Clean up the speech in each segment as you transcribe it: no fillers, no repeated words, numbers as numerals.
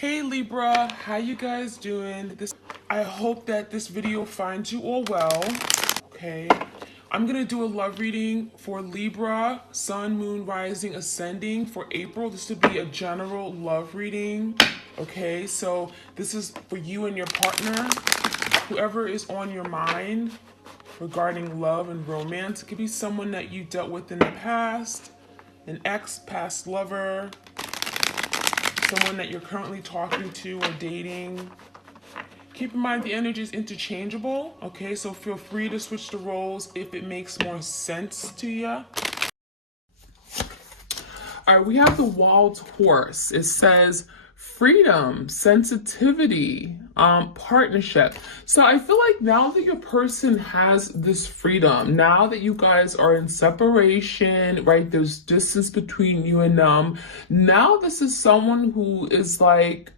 Hey Libra, how you guys doing? I hope that this video finds you all well. Okay, I'm gonna do a love reading for Libra, Sun, Moon, Rising, Ascending for April. This would be a general love reading. Okay, so this is for you and your partner, whoever is on your mind regarding love and romance. It could be someone that you dealt with in the past, an ex, past lover, someone that you're currently talking to or dating. Keep in mind the energy is interchangeable, okay? So feel free to switch the roles if it makes more sense to you. All right, we have the wild horse. It says freedom, sensitivity, partnership. So I feel like now that your person has this freedom, now that you guys are in separation, right? There's distance between you and them. Now this is someone who is like,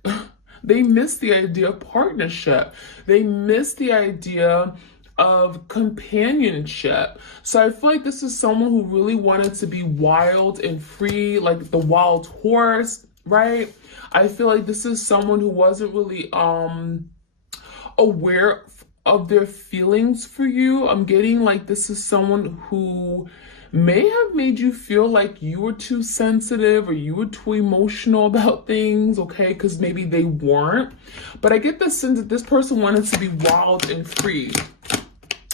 they miss the idea of partnership. They miss the idea of companionship. So I feel like this is someone who really wanted to be wild and free, like the wild horse, right? I feel like this is someone who wasn't really aware of their feelings for you. I'm getting like this is someone who may have made you feel like you were too sensitive or you were too emotional about things, okay? Because maybe they weren't. But I get the sense that this person wanted to be wild and free.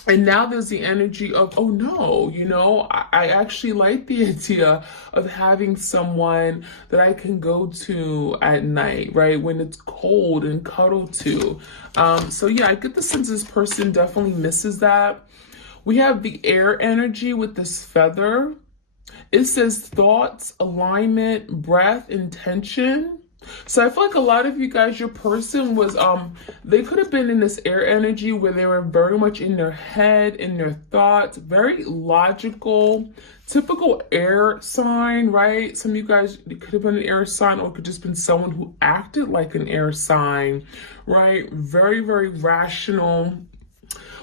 And now there's the energy of, oh no, I actually like the idea of having someone that I can go to at night, right? When it's cold and cuddle to. So yeah, I get the sense this person definitely misses that. We have the air energy with this feather. It says thoughts, alignment, breath, intention. So I feel like a lot of you guys, your person was, they could have been in this air energy where they were very much in their head, in their thoughts, very logical, typical air sign, right? Some of you guys, it could have been an air sign or it could just been someone who acted like an air sign, right? Very, very rational.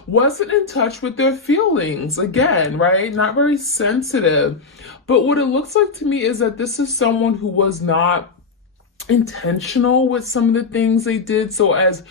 Wasn't in touch with their feelings, again, right? Not very sensitive. But what it looks like to me is that this is someone who was not intentional with some of the things they did. So as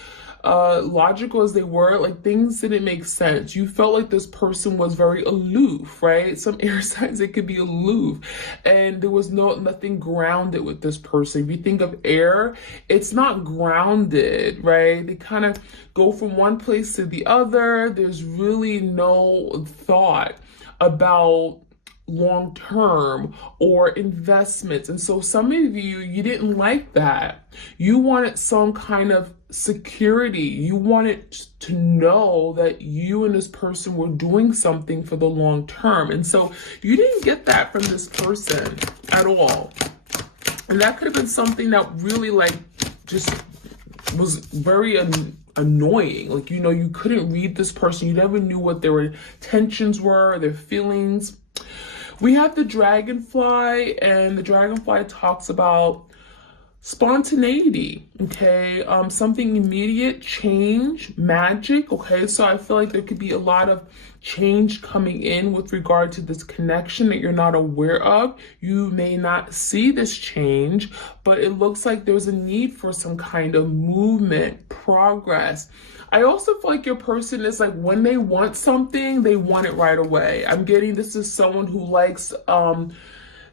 logical as they were, like things didn't make sense. You felt like this person was very aloof, right? Some air signs, it could be aloof, and there was nothing grounded with this person. If you think of air, it's not grounded, right? They kind of go from one place to the other. There's really no thought about long term or investments. And so some of you didn't like that. You wanted some kind of security. You wanted to know that you and this person were doing something for the long term. And so you didn't get that from this person at all. And that could have been something that really just was very annoying. Like, you couldn't read this person. You never knew what their intentions were, their feelings. We have the dragonfly, and the dragonfly talks about spontaneity, okay? Something immediate, change, magic, okay? So I feel like there could be a lot of change coming in with regard to this connection that you're not aware of. You may not see this change, but it looks like there's a need for some kind of movement, progress. I also feel like your person is like, when they want something, they want it right away. I'm getting this is someone who likes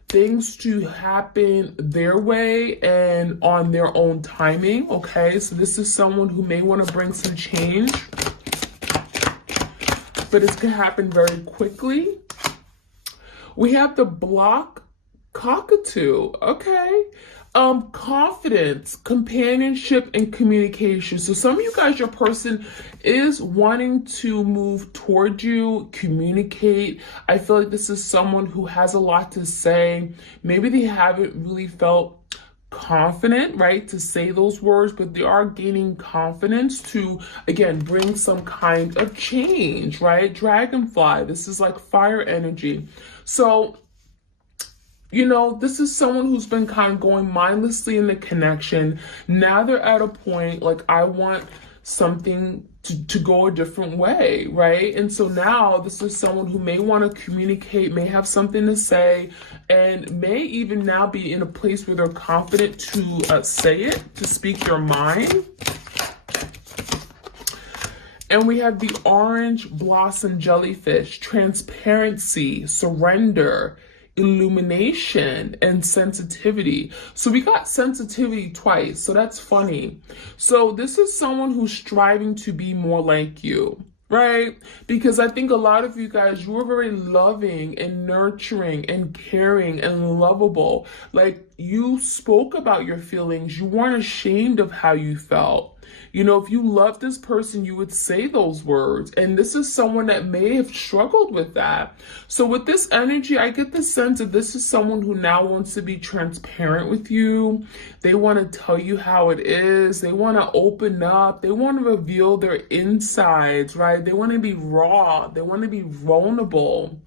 things to happen their way and on their own timing, okay? So this is someone who may want to bring some change, but it's going to happen very quickly. We have the block cockatoo, okay? Confidence, companionship, and communication. So some of you guys, your person is wanting to move toward you, communicate. I feel like this is someone who has a lot to say. Maybe they haven't really felt confident, right, to say those words, but they are gaining confidence to, again, bring some kind of change, right? Dragonfly, this is like fire energy. So this is someone who's been kind of going mindlessly in the connection. Now they're at a point like, I want something to go a different way, right? And so now this is someone who may want to communicate, may have something to say, and may even now be in a place where they're confident to say it, to speak their mind. And we have the orange blossom jellyfish, transparency, surrender, illumination, and sensitivity. So we got sensitivity twice, so that's funny. So this is someone who's striving to be more like you, right? Because I think a lot of you guys, you are very loving and nurturing and caring and lovable. Like, you spoke about your feelings. You weren't ashamed of how you felt. You know, if you love this person, you would say those words. And this is someone that may have struggled with that. So with this energy, I get the sense that this is someone who now wants to be transparent with you. They want to tell you how it is. They want to open up. They want to reveal their insides, right? They want to be raw. They want to be vulnerable.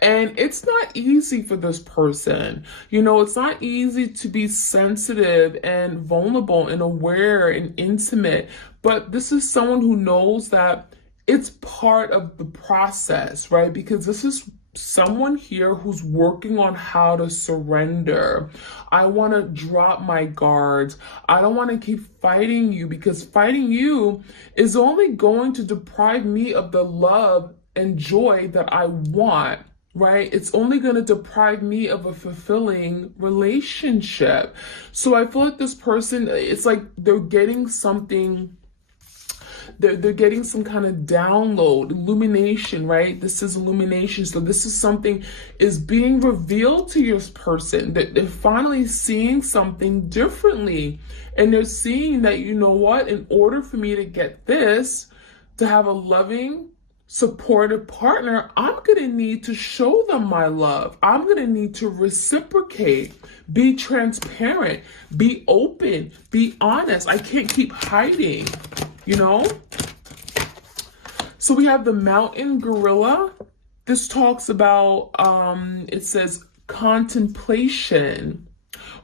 And it's not easy for this person. You know, it's not easy to be sensitive and vulnerable and aware and intimate. But this is someone who knows that it's part of the process, right? Because this is someone here who's working on how to surrender. I want to drop my guards. I don't want to keep fighting you, because fighting you is only going to deprive me of the love and joy that I want. Right? It's only going to deprive me of a fulfilling relationship. So I feel like this person, it's like they're getting something, they're getting some kind of download, illumination, right? This is illumination. So this is something is being revealed to your person, that they're finally seeing something differently. And they're seeing that, you know what, in order for me to get this, to have a loving, supportive partner, I'm going to need to show them my love. I'm going to need to reciprocate, be transparent, be open, be honest. I can't keep hiding, you know? So we have the mountain gorilla. This talks about, it says contemplation,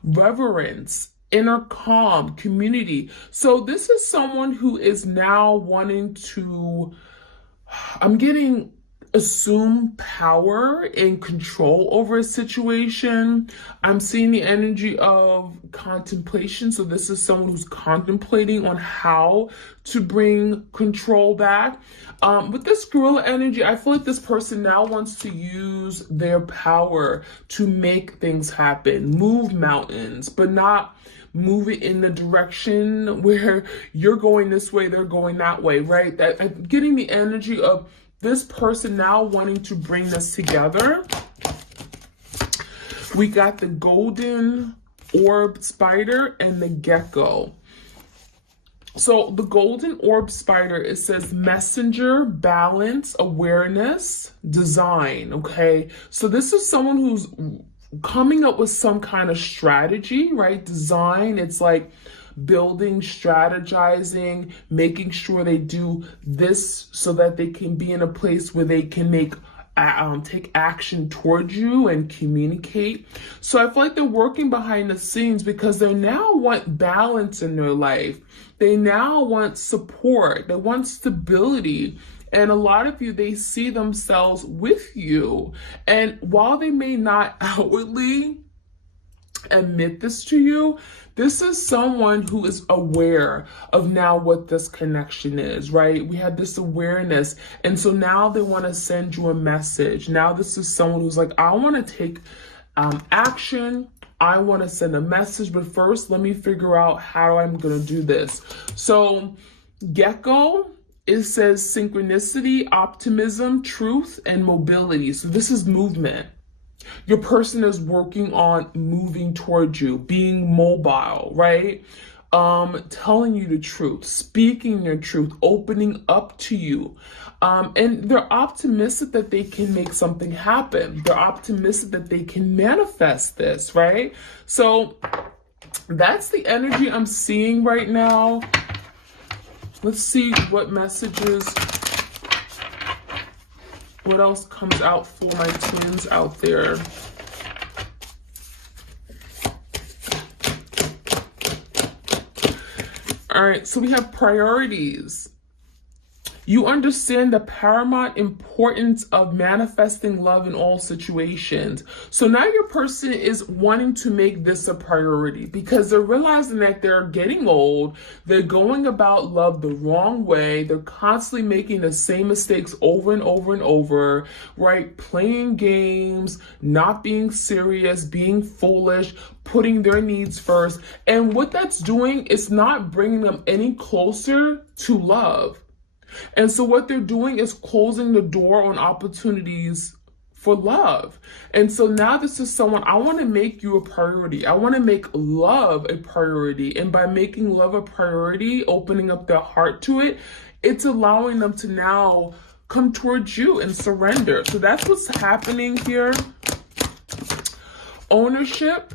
reverence, inner calm, community. So this is someone who is now wanting to, I'm getting assume power and control over a situation. I'm seeing the energy of contemplation. So this is someone who's contemplating on how to bring control back. With this gorilla energy, I feel like this person now wants to use their power to make things happen, move mountains, but not move it in the direction where you're going this way, they're going that way, right? That I'm getting the energy of this person now wanting to bring this together. We got the golden orb spider and the gecko. So the golden orb spider, it says messenger, balance, awareness, design, okay? So this is someone who's coming up with some kind of strategy, right? Design, it's like building, strategizing, making sure they do this so that they can be in a place where they can take action towards you and communicate. So I feel like they're working behind the scenes because they now want balance in their life. They now want support. They want stability. And a lot of you, they see themselves with you. And while they may not outwardly admit this to you, this is someone who is aware of now what this connection is, right? We have this awareness. And so now they want to send you a message. Now this is someone who's like, I want to take action. I want to send a message, but first let me figure out how I'm going to do this. So gecko, it says synchronicity, optimism, truth, and mobility. So this is movement. Your person is working on moving towards you, being mobile, right? Telling you the truth, speaking your truth, opening up to you. And they're optimistic that they can make something happen. They're optimistic that they can manifest this, right? So that's the energy I'm seeing right now. Let's see what messages, what else comes out for my twins out there. All All right, so we have priorities. You understand the paramount importance of manifesting love in all situations. So now your person is wanting to make this a priority because they're realizing that they're getting old. They're going about love the wrong way. They're constantly making the same mistakes over and over and over, right? Playing games, not being serious, being foolish, putting their needs first. And what that's doing is not bringing them any closer to love. And so what they're doing is closing the door on opportunities for love. And so now this is someone, I want to make you a priority. I want to make love a priority. And by making love a priority, opening up their heart to it, it's allowing them to now come towards you and surrender. So that's what's happening here. Ownership.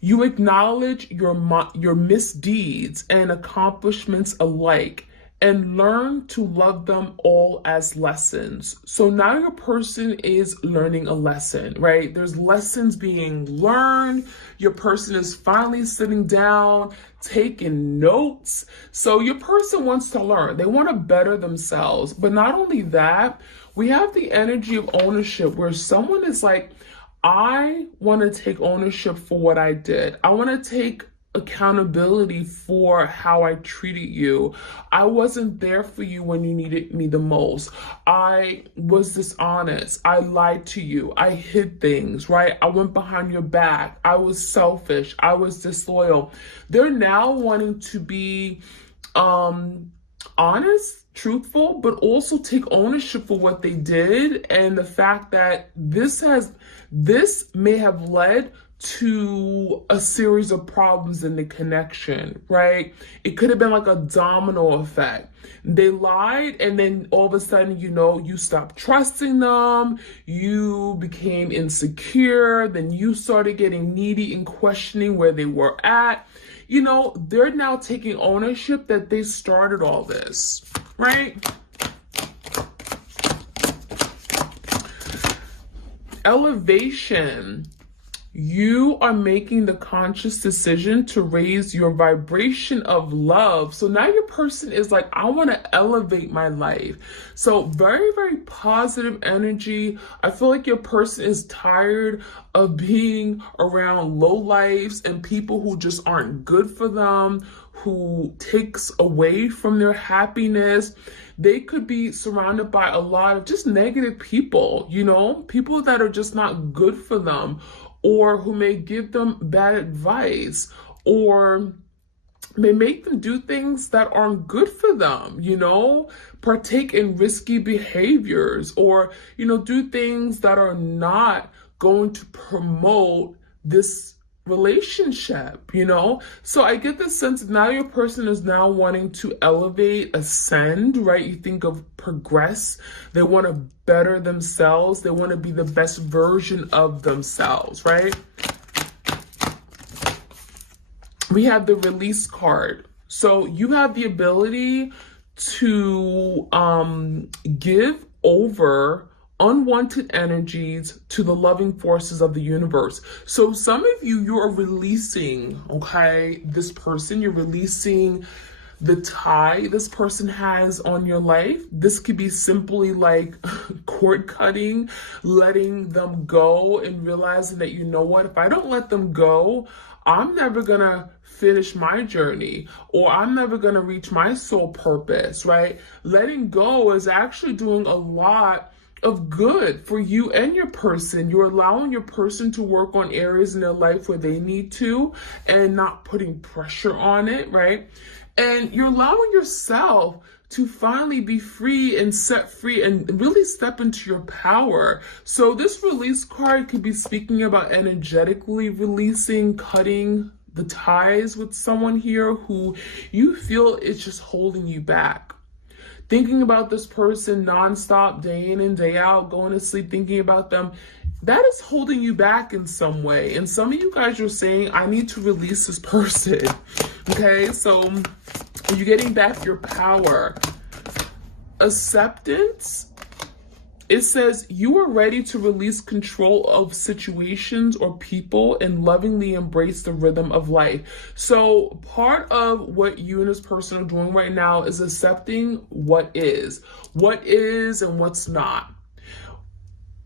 You acknowledge your misdeeds and accomplishments alike, and learn to love them all as lessons. So now your person is learning a lesson, right? There's lessons being learned. Your person is finally sitting down, taking notes. So your person wants to learn. They want to better themselves. But not only that, we have the energy of ownership where someone is like, I want to take ownership for what I did. I want to take accountability for how I treated you. I wasn't there for you when you needed me the most. I was dishonest. I lied to you. I hid things, right? I went behind your back. I was selfish. I was disloyal. They're now wanting to be honest, truthful, but also take ownership for what they did and the fact that this may have led to a series of problems in the connection, right? It could have been like a domino effect. They lied, and then all of a sudden, you stopped trusting them, you became insecure, then you started getting needy and questioning where they were at. They're now taking ownership that they started all this, right? Elevation. You are making the conscious decision to raise your vibration of love. So now your person is like, I want to elevate my life. So very, very positive energy. I feel like your person is tired of being around low lives and people who just aren't good for them, who takes away from their happiness. They could be surrounded by a lot of just negative people, people that are just not good for them, or who may give them bad advice, or may make them do things that aren't good for them, partake in risky behaviors, or, do things that are not going to promote this relationship, So I get the sense that now your person is now wanting to elevate, ascend, right? You think of progress. They want to better themselves. They want to be the best version of themselves, right? We have the release card. So you have the ability to give over unwanted energies to the loving forces of the universe. So some of you're releasing, this person, you're releasing the tie this person has on your life. This could be simply like cord cutting, letting them go and realizing that, if I don't let them go, I'm never gonna finish my journey, or I'm never gonna reach my soul purpose, right? Letting go is actually doing a lot of good for you and your person. You're allowing your person to work on areas in their life where they need to and not putting pressure on it, right? And you're allowing yourself to finally be free and set free and really step into your power. So this release card could be speaking about energetically releasing, cutting the ties with someone here who you feel is just holding you back. Thinking about this person nonstop, day in and day out, going to sleep, thinking about them, that is holding you back in some way. And some of you guys are saying, I need to release this person. Okay, so you're getting back your power. Acceptance. It says you are ready to release control of situations or people and lovingly embrace the rhythm of life. So part of what you and this person are doing right now is accepting what is and what's not.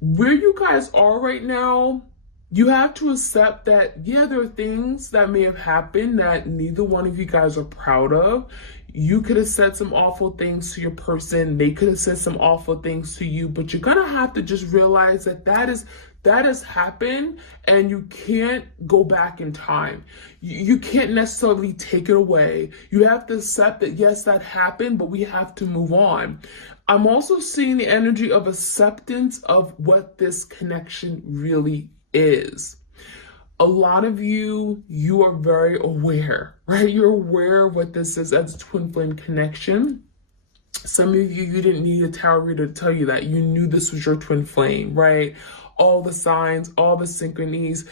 Where you guys are right now, you have to accept that, yeah, there are things that may have happened that neither one of you guys are proud of. You could have said some awful things to your person. They could have said some awful things to you, but you're going to have to just realize that that has happened and you can't go back in time. You can't necessarily take it away. You have to accept that, yes, that happened, but we have to move on. I'm also seeing the energy of acceptance of what this connection really is. A lot of you are very aware, right? You're aware of what this is as a twin flame connection. Some of you didn't need a tarot reader to tell you that. You knew this was your twin flame, right? All the signs, all the synchronicities,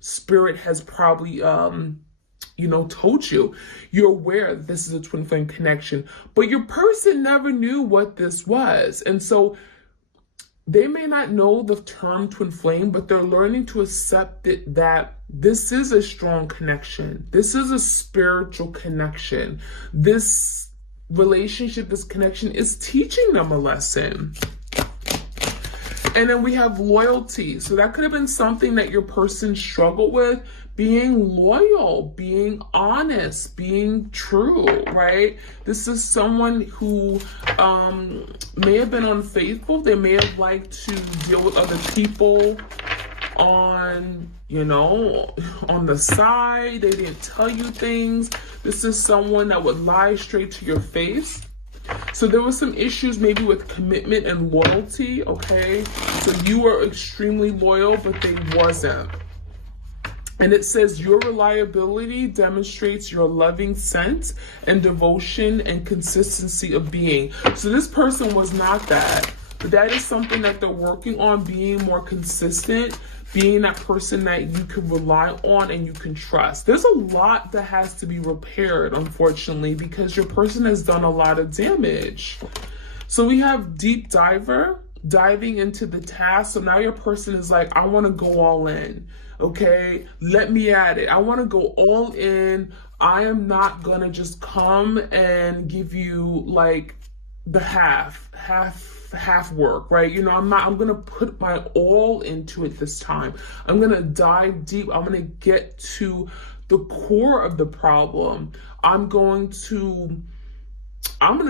spirit has probably, told you. You're aware that this is a twin flame connection, but your person never knew what this was. And so they may not know the term twin flame, but they're learning to accept it, that this is a strong connection. This is a spiritual connection. This relationship, this connection is teaching them a lesson. And then we have loyalty. So that could have been something that your person struggled with. Being loyal, being honest, being true, right? This is someone who may have been unfaithful. They may have liked to deal with other people on the side. They didn't tell you things. This is someone that would lie straight to your face. So there were some issues maybe with commitment and loyalty, okay? So you were extremely loyal, but they wasn't. And it says your reliability demonstrates your loving sense and devotion and consistency of being. So this person was not that, but that is something that they're working on, being more consistent, being that person that you can rely on and you can trust. There's a lot that has to be repaired, unfortunately, because your person has done a lot of damage. So we have deep diver, diving into the task. So now your person is like, I want to go all in. Okay, let me at it. I want to go all in. I am not going to just come and give you like the half work, right? I'm going to put my all into it this time. I'm going to dive deep. I'm going to get to the core of the problem. I'm going to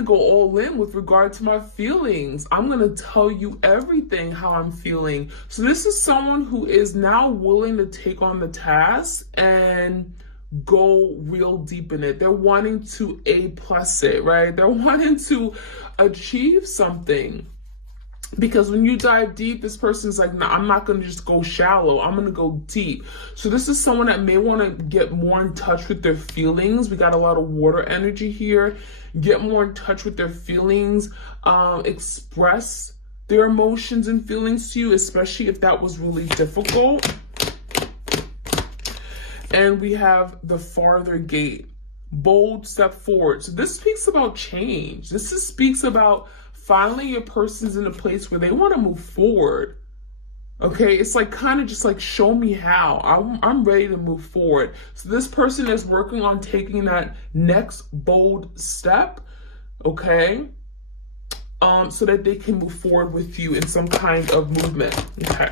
go all in with regard to my feelings. I'm going to tell you everything how I'm feeling. So this is someone who is now willing to take on the task and go real deep in it. They're wanting to A+ it, right? They're wanting to achieve something. Because when you dive deep, this person's like, nah, I'm not going to just go shallow. I'm going to go deep. So this is someone that may want to get more in touch with their feelings. We got a lot of water energy here. Get more in touch with their feelings. Express their emotions and feelings to you, especially if that was really difficult. And we have the farther gate. Bold step forward. So this speaks about change. Speaks about finally your person's in a place where they want to move forward. Okay, it's like kind of just like, show me how. I'm ready to move forward. So this person is working on taking that next bold step, okay, so that they can move forward with you in some kind of movement. Okay,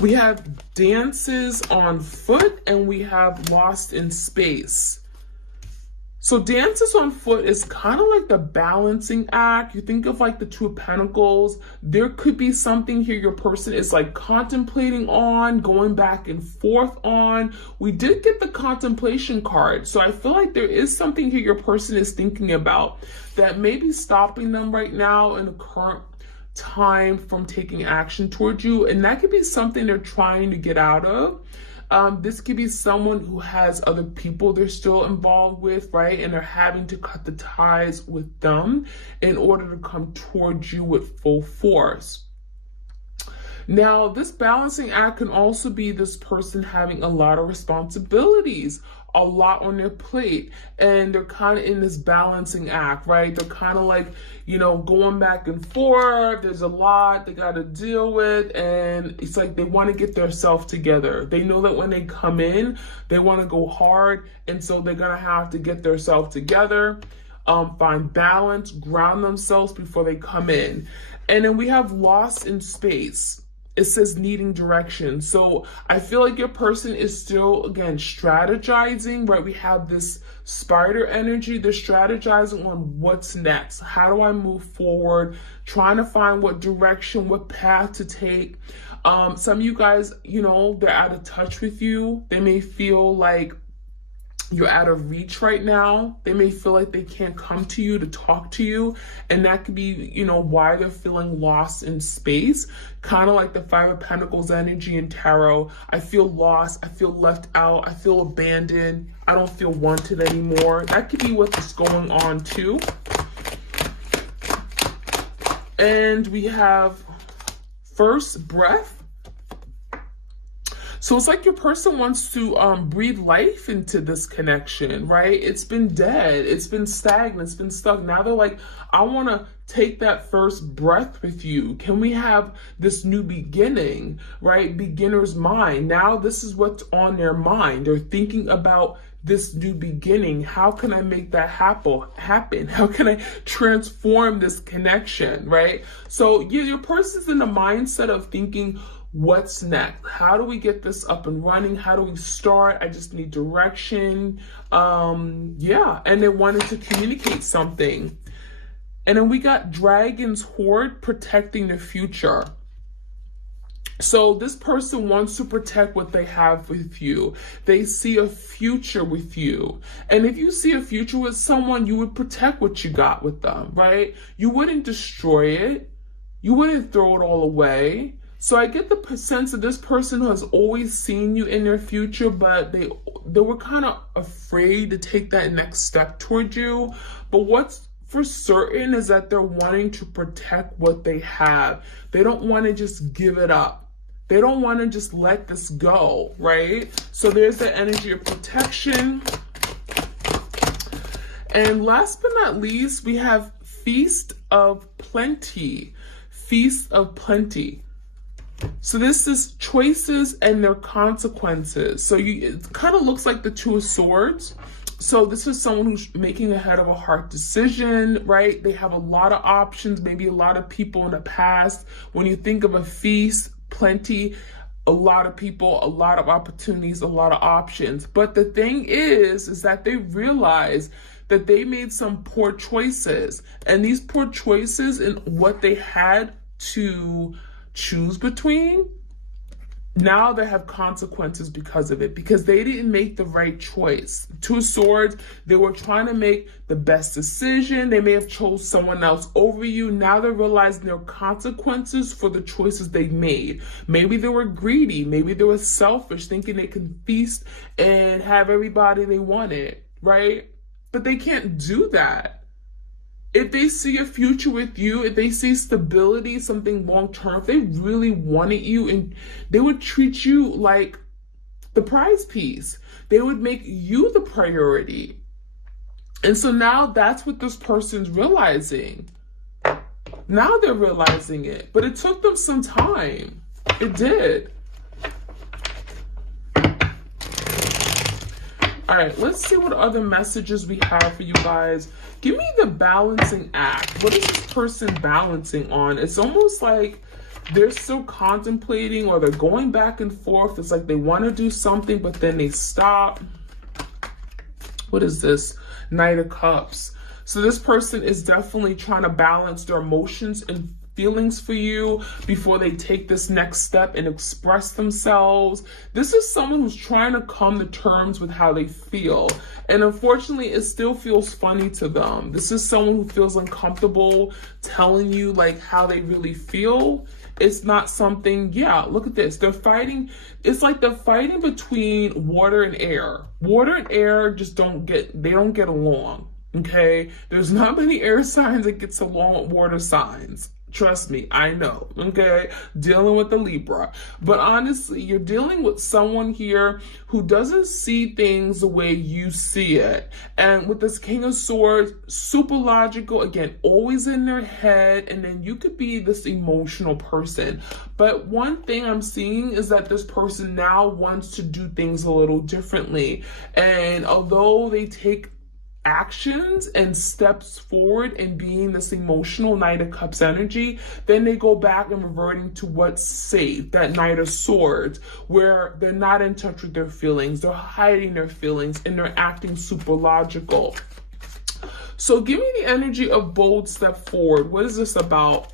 we have dances on foot and we have lost in space. So dances on foot is kind of like the balancing act. You think of like the Two of Pentacles. There could be something here your person is like contemplating on, going back and forth on. We did get the contemplation card. So I feel like there is something here your person is thinking about that may be stopping them right now in the current time from taking action towards you. And that could be something they're trying to get out of. This could be someone who has other people they're still involved with, right? And they're having to cut the ties with them in order to come towards you with full force. Now, this balancing act can also be this person having a lot of responsibilities, a lot on their plate, and they're kind of in this balancing act, right? They're kind of like, going back and forth. There's a lot they got to deal with, and it's like they want to get themselves together. They know that when they come in, they want to go hard, and so they're going to have to get themselves together, find balance, ground themselves before they come in. And then we have lost in space. It says needing direction. So I feel like your person is still, again, strategizing, right? We have this spider energy. They're strategizing on what's next. How do I move forward? Trying to find what direction, what path to take. Some of you guys, they're out of touch with you. They may feel like you're out of reach right now. They may feel like they can't come to you to talk to you. And that could be, why they're feeling lost in space. Kind of like the Five of Pentacles energy in tarot. I feel lost. I feel left out. I feel abandoned. I don't feel wanted anymore. That could be what's going on too. And we have first breath. So it's like your person wants to breathe life into this connection, right? It's been dead. It's been stagnant. It's been stuck. Now they're like, I want to take that first breath with you. Can we have this new beginning, right? Beginner's mind. Now this is what's on their mind. They're thinking about this new beginning. How can I make that happen? How can I transform this connection, right? So your person's in the mindset of thinking, what's next? How do we get this up and running? How do we start? I just need direction. And they wanted to communicate something. And then we got Dragon's Hoard, protecting the future. So this person wants to protect what they have with you. They see a future with you. And if you see a future with someone, you would protect what you got with them, right? You wouldn't destroy it. You wouldn't throw it all away. So I get the sense that this person has always seen you in their future, but they were kind of afraid to take that next step towards you. But what's for certain is that they're wanting to protect what they have. They don't want to just give it up. They don't want to just let this go, right? So there's the energy of protection. And last but not least, we have Feast of Plenty. Feast of Plenty. So this is choices and their consequences. So it kind of looks like the Two of Swords. So this is someone who's making a head of a heart decision, right? They have a lot of options, maybe a lot of people in the past. When you think of a feast, plenty, a lot of people, a lot of opportunities, a lot of options. But the thing is that they realize that they made some poor choices. And these poor choices and what they had to choose between, now they have consequences because of it, because they didn't make the right choice. Two of Swords, they were trying to make the best decision. They may have chose someone else over you. Now they're realizing there are consequences for the choices they made. Maybe they were greedy. Maybe they were selfish, thinking they can feast and have everybody they wanted, right? But they can't do that. If they see a future with you, if they see stability, something long-term, if they really wanted you, and they would treat you like the prize piece. They would make you the priority. And so now that's what this person's realizing. Now they're realizing it, but it took them some time. It did. All right, let's see what other messages we have for you guys. Give me the balancing act. What is this person balancing on? It's almost like they're still contemplating, or they're going back and forth. It's like they want to do something, but then they stop. What is this? Knight of Cups. So this person is definitely trying to balance their emotions and feelings for you before they take this next step and express themselves. This is someone who's trying to come to terms with how they feel. And unfortunately, it still feels funny to them. This is someone who feels uncomfortable telling you like how they really feel. It's not something, look at this. They're fighting. It's like they're fighting between water and air. Water and air just don't get along. Okay. There's not many air signs that gets along with water signs. Trust me, I know, okay? Dealing with the Libra. But honestly, you're dealing with someone here who doesn't see things the way you see it. And with this King of Swords, super logical, again, always in their head, and then you could be this emotional person. But one thing I'm seeing is that this person now wants to do things a little differently. And although they take actions and steps forward in being this emotional Knight of Cups energy, then they go back and reverting to what's safe, that Knight of Swords, where they're not in touch with their feelings, they're hiding their feelings, and they're acting super logical. So give me the energy of bold step forward. What is this about?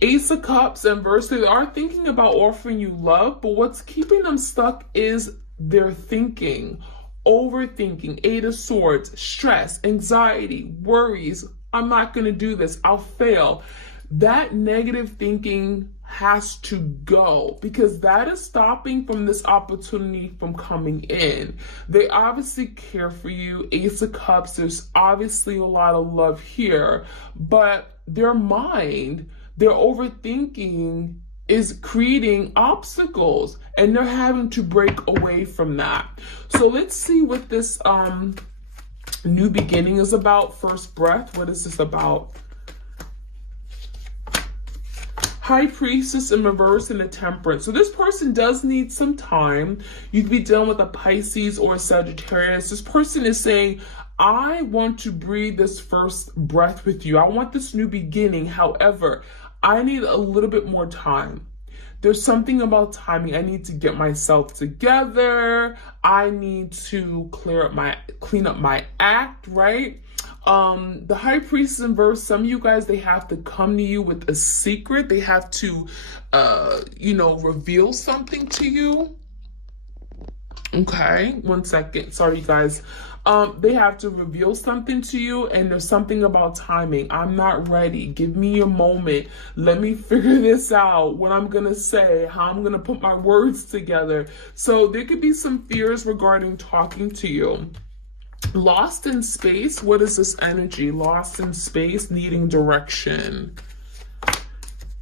Ace of Cups and verse, they are thinking about offering you love, but what's keeping them stuck is their thinking. Overthinking, Eight of Swords, stress, anxiety, worries. I'm not going to do this. I'll fail. That negative thinking has to go because that is stopping from this opportunity from coming in. They obviously care for you. Ace of Cups, there's obviously a lot of love here, but their mind, their overthinking is creating obstacles and they're having to break away from that. So let's see what this new beginning is about. First breath, what is this about? High Priestess in reverse and a Temperance. So this person does need some time. You could be dealing with a Pisces or a Sagittarius. This person is saying, I want to breathe this first breath with you. I want this new beginning. However, I need a little bit more time. There's something about timing. I need to get myself together. I need to clean up my act, right? The High Priestess in verse, some of you guys, they have to come to you with a secret. They have to, reveal something to you. Okay, one second. Sorry, you guys. They have to reveal something to you, and there's something about timing. I'm not ready. Give me a moment. Let me figure this out, what I'm going to say, how I'm going to put my words together. So there could be some fears regarding talking to you. Lost in space. What is this energy? Lost in space, needing direction.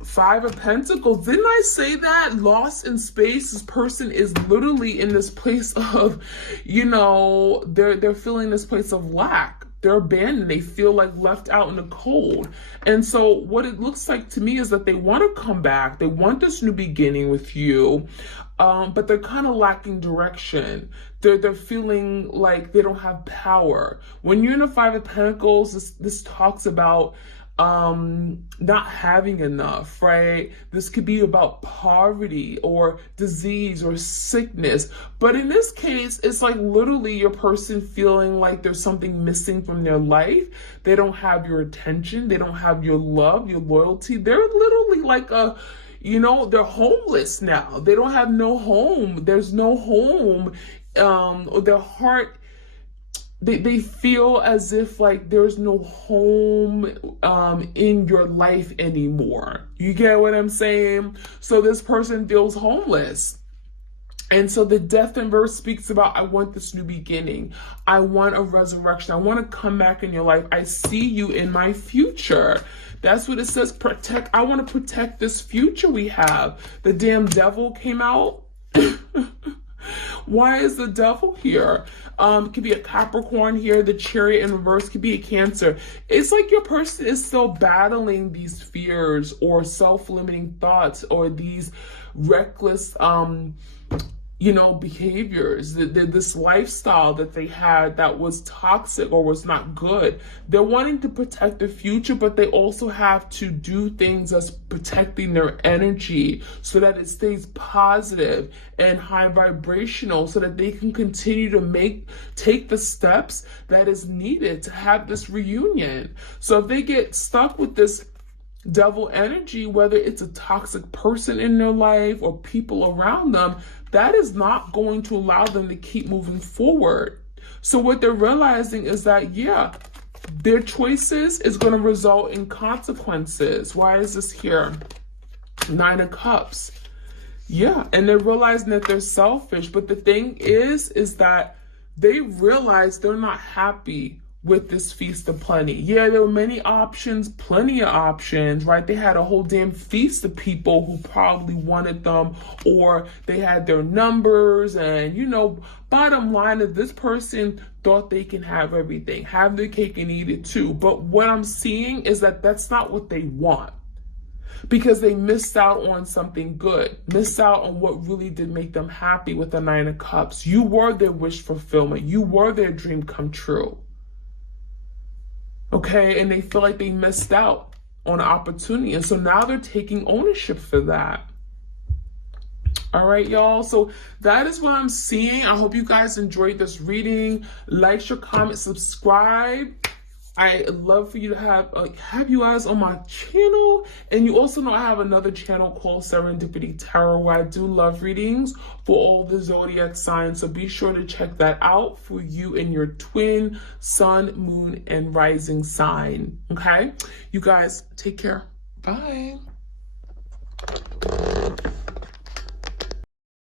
Five of Pentacles. Didn't I say that? Lost in space. This person is literally in this place of, they're feeling this place of lack. They're abandoned. They feel like left out in the cold. And so what it looks like to me is that they want to come back. They want this new beginning with you, but they're kind of lacking direction. They're feeling like they don't have power. When you're in the Five of Pentacles, this talks about not having enough, right? This could be about poverty or disease or sickness. But in this case, it's like literally your person feeling like there's something missing from their life. They don't have your attention. They don't have your love, your loyalty. They're literally like they're homeless now. They don't have no home. There's no home. Or their heart, they feel as if like there's no home in your life anymore. You get what I'm saying? So this person feels homeless. And so the Death in verse speaks about, I want this new beginning. I want a resurrection. I want to come back in your life. I see you in my future. That's what it says. Protect. I want to protect this future we have. The damn devil came out. Why is the devil here? It could be a Capricorn here. The Chariot in reverse could be a Cancer. It's like your person is still battling these fears or self-limiting thoughts or these reckless, behaviors, this lifestyle that they had that was toxic or was not good. They're wanting to protect the future, but they also have to do things as protecting their energy so that it stays positive and high vibrational so that they can continue to take the steps that is needed to have this reunion. So if they get stuck with this devil energy, whether it's a toxic person in their life or people around them, that is not going to allow them to keep moving forward. So what they're realizing is that, their choices is going to result in consequences. Why is this here? Nine of Cups. And they're realizing that they're selfish. But the thing is that they realize they're not happy with this Feast of Plenty. Yeah, there were many options, plenty of options, right? They had a whole damn feast of people who probably wanted them, or they had their numbers. And, you know, bottom line is this person thought they can have everything, have their cake and eat it too. But what I'm seeing is that that's not what they want, because they missed out on something good, missed out on what really did make them happy with the Nine of Cups. You were their wish fulfillment. You were their dream come true. Okay, and they feel like they missed out on an opportunity. And so now they're taking ownership for that. All right, y'all. So that is what I'm seeing. I hope you guys enjoyed this reading. Like, share, comment, subscribe. I love for you to have you guys on my channel. And you also know I have another channel called Serendipity Tarot, where I do love readings for all the zodiac signs. So be sure to check that out for you and your twin, sun, moon, and rising sign. Okay? You guys take care. Bye.